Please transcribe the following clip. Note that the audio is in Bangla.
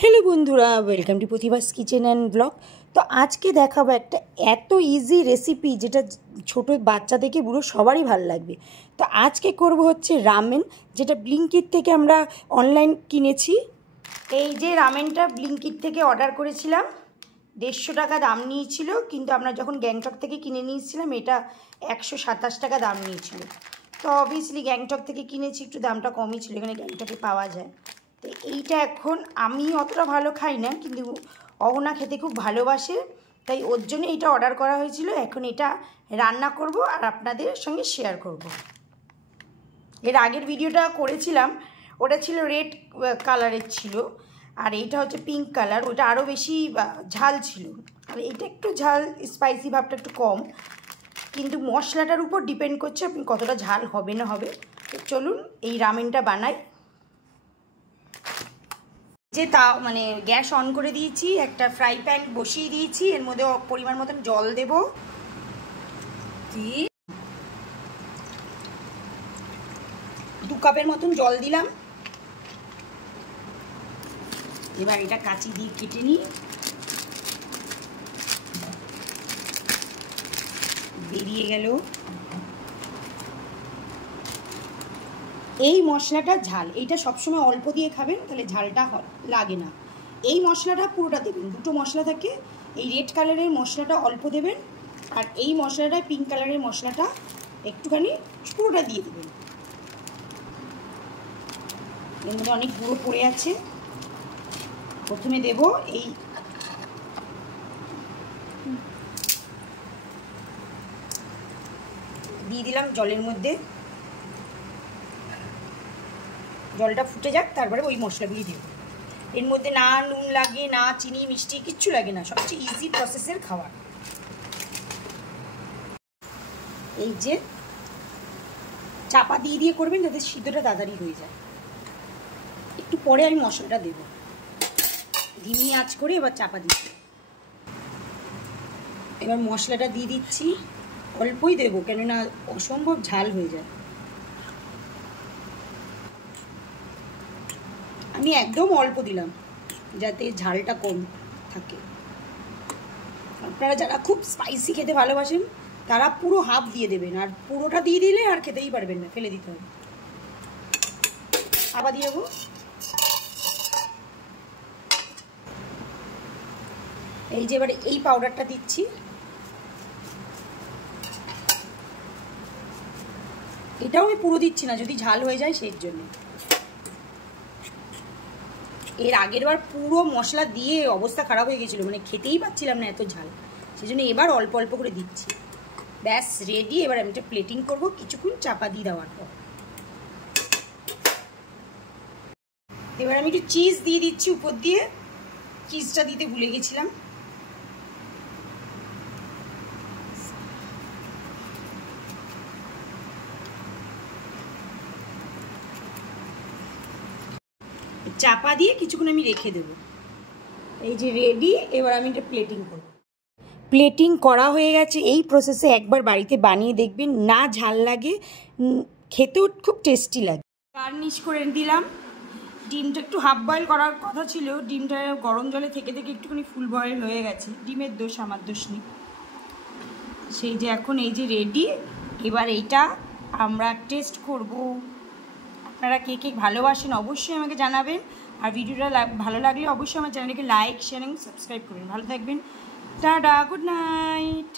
হ্যালো বন্ধুরা, welcome to Pratibha's kitchen and blog. তো আজকে দেখাবো একটা এত ইজি রেসিপি যেটা ছোট বাচ্চা থেকে বুড়ো সবারই ভালো লাগবে। তো আজকে করব হচ্ছে রামেন, যেটা ব্লিঙ্কিট থেকে আমরা অনলাইন কিনেছি। এই যে রামেনটা ব্লিঙ্কিট থেকে অর্ডার করেছিলাম, 150 টাকা দাম নিয়েছিল, কিন্তু আমরা যখন গ্যাংটক থেকে কিনে নিয়েছিলাম এটা 127 টাকা দাম নিয়েছিল। তো অবভিয়াসলি গ্যাংটক থেকে কিনেছি, একটু দামটা কমই ছিল, এখানে গ্যাংটকে পাওয়া যায়। তো এইটা এখন আমি অতটা ভালো খাই না, কিন্তু অহনা খেতে খুব ভালোবাসে, তাই ওর জন্য এইটা অর্ডার করা হয়েছিল। এখন এটা রান্না করব আর আপনাদের সঙ্গে শেয়ার করব। এর আগের ভিডিওটা করেছিলাম, ওটা ছিল রেড কালারের ছিল, আর এইটা হচ্ছে পিঙ্ক কালার, ওটা আরও বেশি ঝাল ছিল, আর এইটা একটু ঝাল স্পাইসি ভাবটা একটু কম, কিন্তু মশলাটার উপর ডিপেন্ড করছে আপনি কতটা ঝাল হবে না হবে। তো চলুন এই রামেনটা বানাই। যে মানে গ্যাস অন করে দিয়েছি, একটা ফ্রাই প্যান বসিয়ে দিয়েছি, এর মধ্যে পরিমাণ মতন জল দেব। 2 কাপের মতন জল দিলাম। এবার এটা কাঁচি দিয়ে কেটে নিই। বেরিয়ে গেল। এই মশলাটা ঝাল, এইটা সবসময় অল্প দিয়ে খাবেন, তাহলে ঝালটা লাগে না। এই মশলাটা পুরোটা দেবেন, দুটো মশলা থাকে, এই রেড কালারের মশলাটা অল্প দেবেন, আর এই মশলাটা পিঙ্ক কালারের মশলাটা একটুখানি পুরোটা দিয়ে দেবেন। এর মধ্যে অনেক গুঁড়ো পড়ে আছে। প্রথমে দেব এই দিয়ে দিলাম জলের মধ্যে, জলটা ফুটে যাক, তারপরে ওই মশলাগুলি দেব। এর মধ্যে না নুন লাগে, না চিনি মিষ্টি কিচ্ছু লাগে না, সবচেয়ে ইজি প্রসেসের খাবার। এই যে চাপা দিয়ে দিয়ে করবেন যাতে সিদ্ধটা তাড়াতাড়ি হয়ে যায়। একটু পরে আমি মশলাটা দেব, ধিমি আঁচ করে এবার চাপা দিচ্ছি। এবার মশলাটা দিয়ে দিচ্ছি, অল্পই দেবো কেননা অসম্ভব ঝাল হয়ে যায়। আমি একদম অল্প দিলাম যাতে ঝালটা কম থাকে। আপনারা যারা খুব স্পাইসি খেতে ভালোবাসেন তারা পুরো হাফ দিয়ে দেবেন, আর পুরোটা দিয়ে দিলে আর খেতেই পারবেন না, ফেলে দিতে হবে। আবার দিয়ে দেবো। এই যে এবারে এই পাউডারটা দিচ্ছি। এটাও আমি পুরো দিচ্ছি না, যদি ঝাল হয়ে যায় সেই জন্য। এর আগের বার পুরো মশলা দিয়ে অবস্থা খারাপ হয়ে গেছিলো, মানে খেতেই পাচ্ছিলাম না এত ঝাল, সেই জন্য এবার অল্প অল্প করে দিচ্ছি। ব্যাস রেডি। এবার আমি এটা প্লেটিং করবো কিছুক্ষণ চাপা দিয়ে দেওয়ার পর। এবার আমি একটু চিজ দিয়ে দিচ্ছি উপর দিয়ে, চিজটা দিতে ভুলে গেছিলাম। চাপা দিয়ে কিছুক্ষণ আমি রেখে দেবো। এই যে রেডি। এবার আমি এটা প্লেটিং করব। প্লেটিং করা হয়ে গেছে। এই প্রসেসে একবার বাড়িতে বানিয়ে দেখবেন, না ঝাল লাগে, খেতেও খুব টেস্টি লাগে। গার্নিশ করে দিলাম। ডিমটা একটু হাফ বয়েল করার কথা ছিল, ডিমটা গরম জলে থেকে থেকে একটুখানি ফুল বয়েল হয়ে গেছে। ডিমের দোষ, আমার দোষ নেই। সেই যে এখন এই যে রেডি। এবার এইটা আমরা টেস্ট করব। আপনারা কে কে ভালোবাসেন অবশ্যই আমাকে জানাবেন, আর ভিডিওটা ভালো লাগলে অবশ্যই আমার চ্যানেলকে লাইক শেয়ার এবং সাবস্ক্রাইব করবেন। ভালো থাকবেন। Tata, good night.